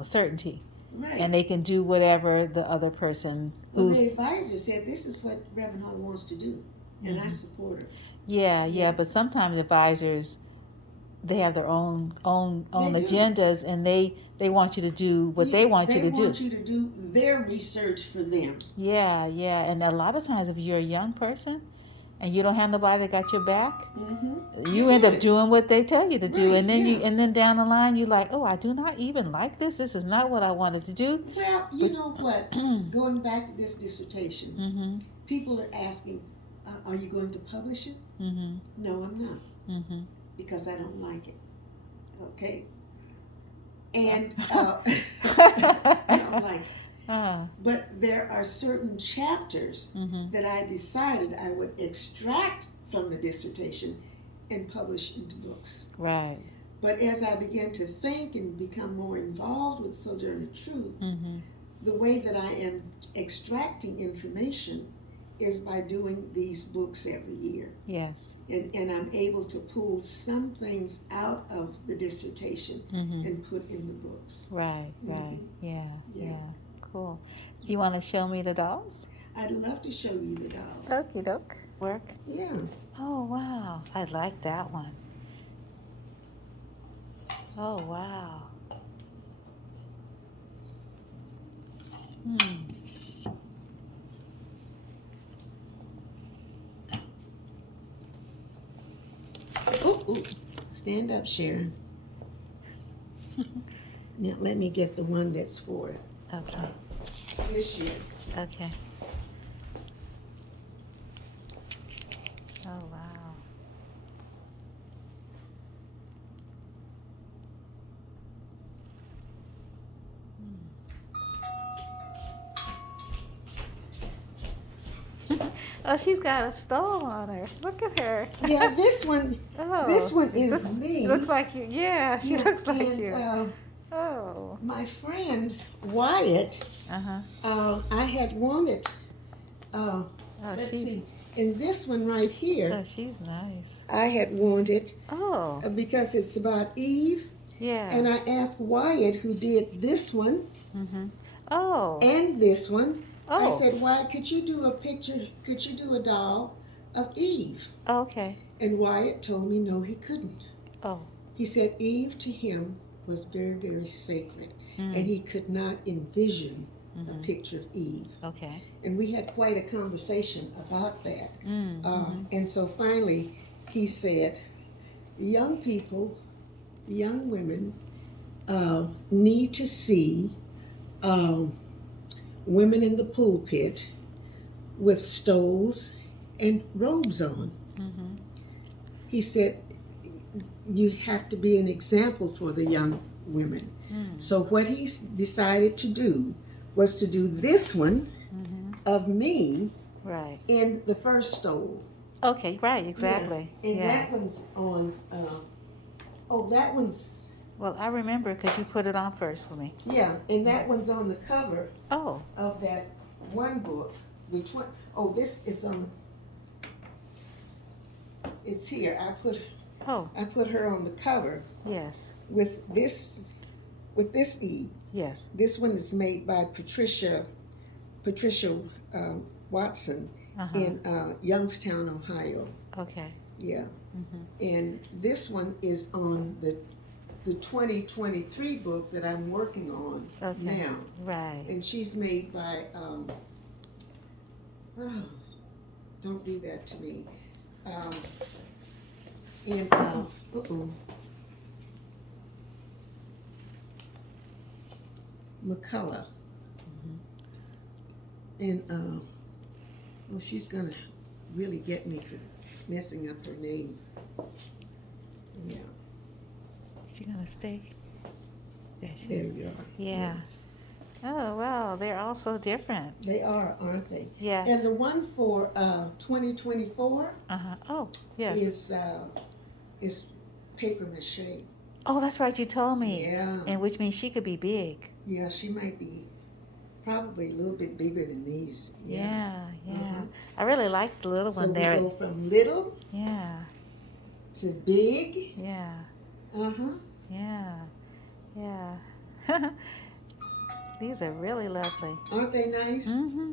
certainty. Right. And they can do whatever the other person Well, the advisor said, this is what Reverend Hall wants to do, and I support her. Yeah, but sometimes advisors, they have their own agendas, and they want you to do what they want you to do. They want you to do their research for them. Yeah, and a lot of times if you're a young person and you don't have nobody that got your back, you end up doing what they tell you to do, and then and then down the line you're like, oh, I do not even like this. This is not what I wanted to do. Well, you know what? Going back to this dissertation, people are asking, are you going to publish it? No, I'm not. Because I don't like it. Okay? And I don't like it. But there are certain chapters that I decided I would extract from the dissertation and publish into books. Right. But as I began to think and become more involved with Sojourner Truth, the way that I am extracting information is by doing these books every year. Yes. And I'm able to pull some things out of the dissertation and put in the books. Right, right. Yeah, Yeah. yeah. Cool. Do you want to show me the dolls? I'd love to show you the dolls. Okie doke. Work. Yeah. Oh, wow. I like that one. Oh, wow. Ooh. Stand up, Sharon. Now let me get the one that's for Okay. this year. Okay. Oh, wow. Oh, she's got a stole on her. Look at her. Yeah, this one. Oh, This one is me. Looks like you. Yeah, she looks like and, you. Oh. My friend Wyatt. I had wanted. Let's see. In this one right here. Oh, she's nice. I had wanted. Oh. Because it's about Eve. Yeah. And I asked Wyatt, who did this one. Oh. And this one. Oh. I said, Wyatt, could you do a picture? Could you do a doll of Eve? Okay. And Wyatt told me no, he couldn't. Oh. He said Eve to him was very, very sacred, and he could not envision a picture of Eve. Okay. And we had quite a conversation about that. And so finally, he said, young people, young women need to see women in the pulpit with stoles and robes on. He said, you have to be an example for the young women. So what he decided to do was to do this one of me in the first stole. Okay, right, exactly. Yeah. And that one's on, that one's... Well, I remember because you put it on first for me. Yeah, and that one's on the cover of that one book. This is on... It's here. I put her on the cover. Yes. With this Eve. Yes. This one is made by Patricia Watson in Youngstown, Ohio. Okay. Yeah. And this one is on the 2023 book that I'm working on now. Right. And she's made by don't do that to me. McCullough. And she's gonna really get me for messing up her name. Yeah. She gonna stay? There we are. Yeah. Oh wow, they're all so different. They are, aren't they? Yes. And the one for 2024. Oh yes. Is paper mache. Oh, that's right. You told me. Yeah. And which means she could be big. Yeah, she might be probably a little bit bigger than these. Yeah. I really like the little one there. So we go from little. Yeah. To big. Yeah. Yeah. These are really lovely. Aren't they nice?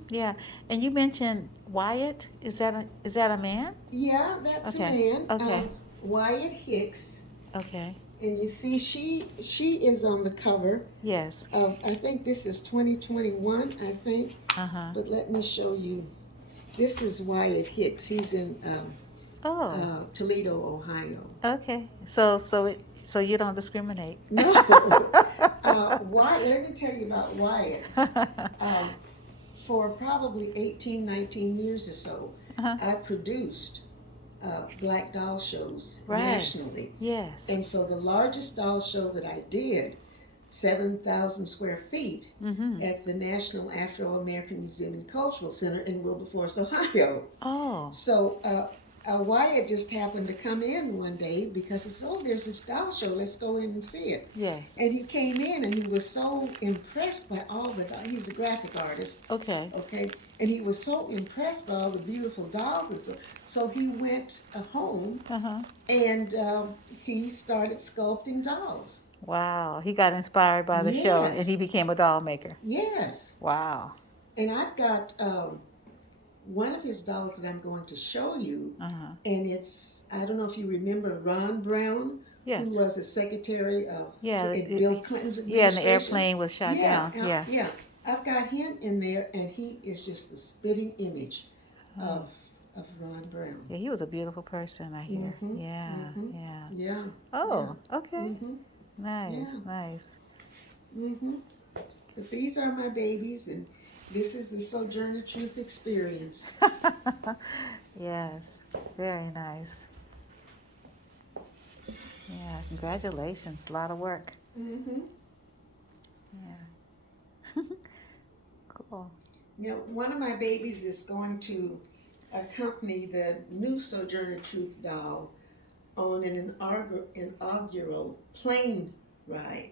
Yeah. And you mentioned Wyatt. Is that a man? Yeah, that's a man. Okay. Wyatt Hicks. Okay. And you see, she is on the cover. Yes. Of, I think this is 2021. I think. But let me show you. This is Wyatt Hicks. He's in Toledo, Ohio. Okay. So you don't discriminate. No. Wyatt, let me tell you about Wyatt. For probably 18, 19 years or so, I produced black doll shows nationally. Yes. And so the largest doll show that I did, 7,000 square feet, at the National Afro-American Museum and Cultural Center in Wilberforce, Ohio. Oh. So Wyatt just happened to come in one day because he said, "Oh, there's this doll show. Let's go in and see it." Yes. And he came in and he was so impressed by all the dolls. He's a graphic artist, Okay. okay? And he was so impressed by all the beautiful dolls and so he went home Uh-huh. and he started sculpting dolls. Wow. He got inspired by the show and Yes, he became a doll maker. yes. Wow. And I've got one of his dolls that I'm going to show you, Uh-huh. and it's, I don't know if you remember Ron Brown, Yes. who was a secretary of Yeah. in Bill Clinton's Yeah, and the administration. airplane was shot down. Yeah. Yeah. I've got him in there, and he is just the spitting image Oh. of Ron Brown. Yeah, he was a beautiful person, I hear. Mhm, Yeah. mhm. Yeah. Yeah. Oh, okay. Mhm. Nice. Yeah. Nice. Mhm. But these are my babies, and this is the Sojourner Truth Experience. Yes. Very nice. Yeah. Congratulations. A lot of work. Mhm. Yeah. Cool. Now, one of my babies is going to accompany the new Sojourner Truth doll on an inaugural plane ride.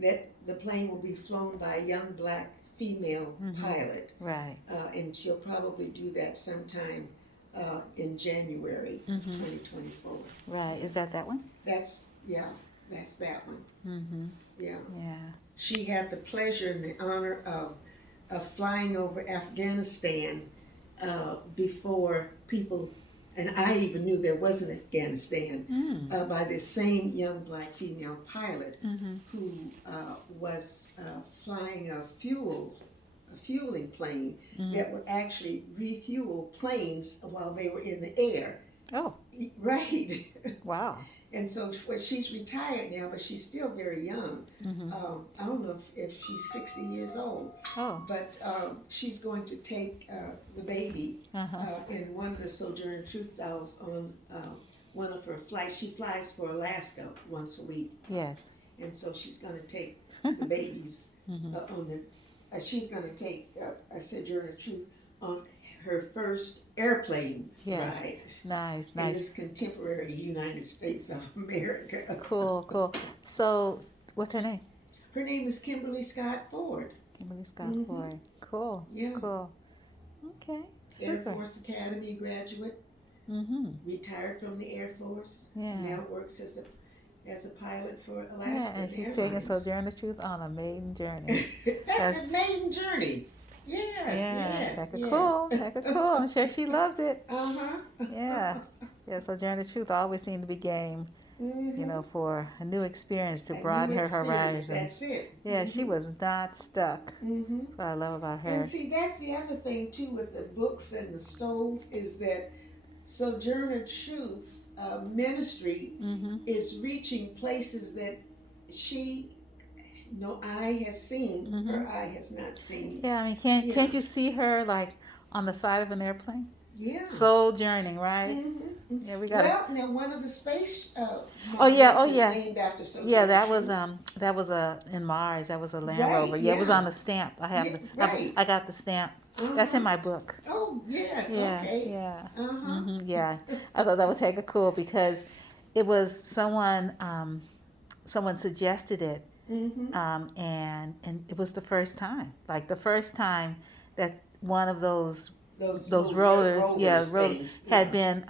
That the plane will be flown by a young black female pilot, Right. and she'll probably do that sometime in January 2024. Right. Is that one? That's that one. Mm-hmm. Yeah. Yeah. She had the pleasure and the honor of flying over Afghanistan before people, and I even knew there was an Afghanistan, by this same young black female pilot who was flying a fueling plane that would actually refuel planes while they were in the air. Oh. Right. Wow. And so she's retired now, but she's still very young. I don't know if she's 60 years old. Oh. But she's going to take the baby and one of the Sojourner Truth dolls on one of her flights. She flies for Alaska once a week. Yes. And so she's going to take the babies on the, she's going to take a Sojourner Truth on her first airplane ride. Nice, in this contemporary United States of America. Cool. So, what's her name? Her name is Kimberly Scott Ford. Kimberly Scott Ford. Cool. Yeah. Cool. Okay. Super. Air Force Academy graduate. Retired from the Air Force. Yeah. Now works as a pilot for Alaska. Yeah, and she's taking Sojourner Truth on a maiden journey. That's a maiden journey. Yes. Heck of cool. I'm sure she loves it. Uh-huh. Yeah. Sojourner Truth always seemed to be game, for a new experience to broaden her horizons. That's it. Yeah, she was not stuck. That's what I love about her. And see, that's the other thing too with the books and the stones is that Sojourner Truth's ministry is reaching places that no eye has seen, her eye has not seen. Yeah, I mean, can't you see her like on the side of an airplane? Yeah. Sojourning, right? Yeah, we got. Well, now one of the space. Is named after Sojourner. Yeah, that was in Mars. That was a Land Rover. Yeah, it was on the stamp. I have I got the stamp. That's in my book. Oh yes. Yeah. Okay. Yeah. Yeah. I thought that was hecka cool because it was someone suggested it. And it was the first time that one of those rollers had been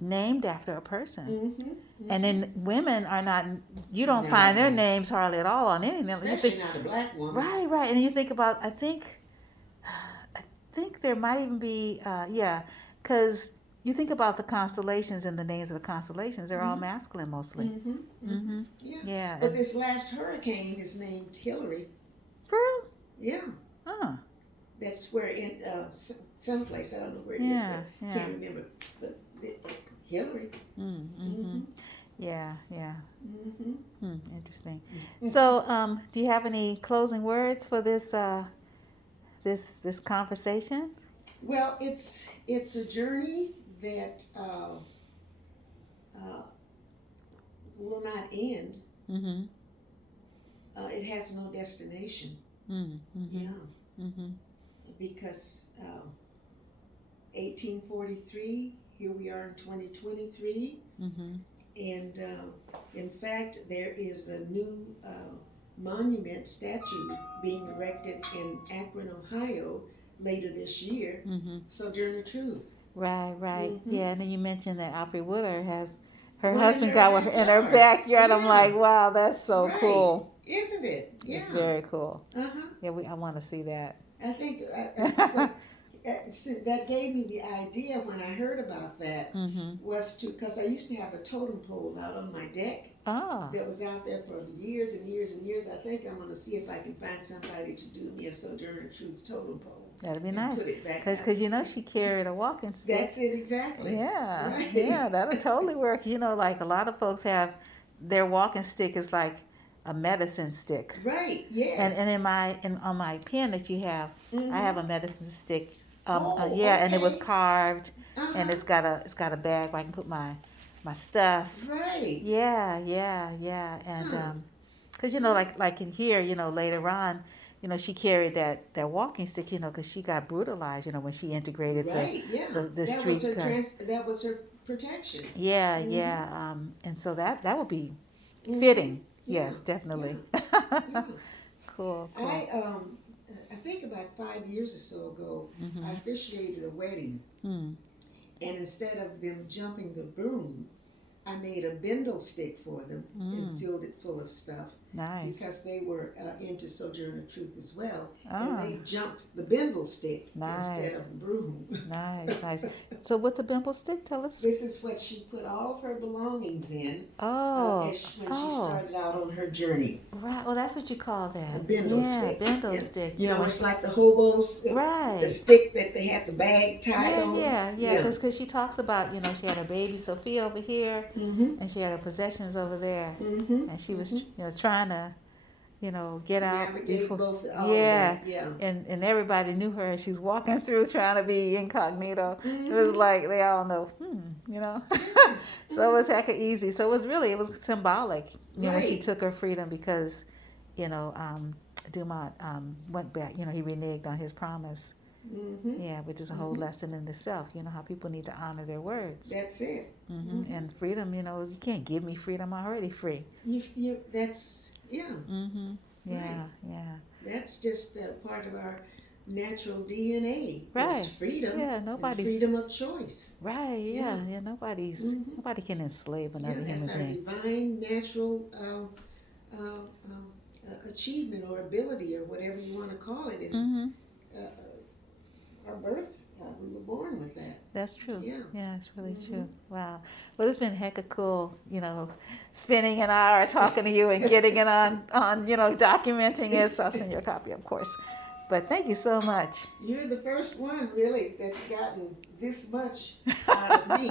named after a person. And then women are not, you don't find their names hardly at all on anything. Especially not a black woman. Right. And you think about, I think there might even be, because you think about the constellations and the names of the constellations, they're all masculine mostly. Yeah. But this last hurricane is named Hillary. For real? Yeah. Huh. That's where in someplace, I don't know where it is, but can't remember. But Hillary. Yeah. Interesting. So, do you have any closing words for this this conversation? Well, it's a journey that will not end. It has no destination. Yeah. Because 1843 here we are in 2023, Mm-hmm. and in fact, there is a new monument statue being erected in Akron, Ohio, later this year. Mm-hmm. Sojourner Truth. Right, right. Mm-hmm. Yeah, and then you mentioned that Alfred Woodard has her One in husband her got one in her backyard. backyard. I'm Yeah. like, wow, that's so Right. cool. Isn't it? It's Yeah. very cool. Uh-huh. Yeah, I want to see that. I think that gave me the idea when I heard about that Mm-hmm. was because I used to have a totem pole out on my deck Ah, that was out there for years and years and years. I think I'm going to see if I can find somebody to do me a Sojourner Truth totem pole. that'd be And nice. put it back out. Because you know she carried a walking stick. That's it exactly. Yeah, Right. yeah, that'll totally work. You know, like a lot of folks have their walking stick is like a medicine stick. Right. Yes. And on my pen that you have, I have a medicine stick. Oh, yeah, and it was okay. carved, and Uh-huh. it's got a bag where I can put my stuff. Right. Yeah, yeah, yeah, and Huh. cause you know, like in here, you know, later on, you know, she carried that walking stick, you know, cause she got brutalized, you know, when she integrated Right. Yeah. the That street. was her that was her protection. Yeah, Mhm. yeah, and so that would be Mhm. fitting. Yeah. Yes, definitely. Yeah. Cool, cool. I think about 5 years or so ago, I officiated a wedding, Hmm. and instead of them jumping the broom, I made a bindle stick for them and filled it full of stuff Nice. because they were into Sojourner Truth as well, Ah. and they jumped the bindle stick Nice. instead of the broom. Nice, nice. So what's a bimble stick? Tell us. This is what she put all of her belongings in Oh, when she started out on her journey. right. Well, that's what you call that. A bindle yeah, stick. bindle Yeah. stick. You know, when it's like the hobos, the right. stick that they have the bag tied on. Yeah. Because she talks about, you know, she had her baby Sophia over here, Mm-hmm. and she had her possessions over there, Mm-hmm. and she was, you know, trying to, you know, get out Navigate before. both all Yeah. of that. Yeah. And everybody knew her as she's walking through trying to be incognito. Mm-hmm. It was like they all know, you know. So it was heck of easy. So it was symbolic, you know, when she Right. took her freedom because, you know, Dumont went back. You know, he reneged on his promise. Mm-hmm. Yeah, which is a whole lesson in itself. You know how people need to honor their words. That's it. And freedom, you know, you can't give me freedom. I'm already free. That's yeah. Yeah, Right. yeah. That's just part of our natural DNA. Right. It's freedom. Yeah, and nobody's freedom of choice. right. Yeah. Yeah. Nobody can enslave another Yeah, that's human our being. divine natural achievement or ability or whatever you want to call it. It's our birth. We were born with that. That's true. Yeah. It's really true. Wow. Well, it's been hecka cool, you know, spending an hour talking to you and getting it on you know, documenting it. So I'll send you a copy, of course. But thank you so much. You're the first one, really, that's gotten this much out of me.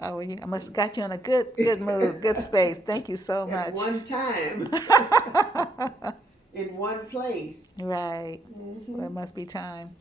Oh, well, I must have got you in a good mood, good space. Thank you so much. At one time, in one place. Right. Mm-hmm. Well, it must be time.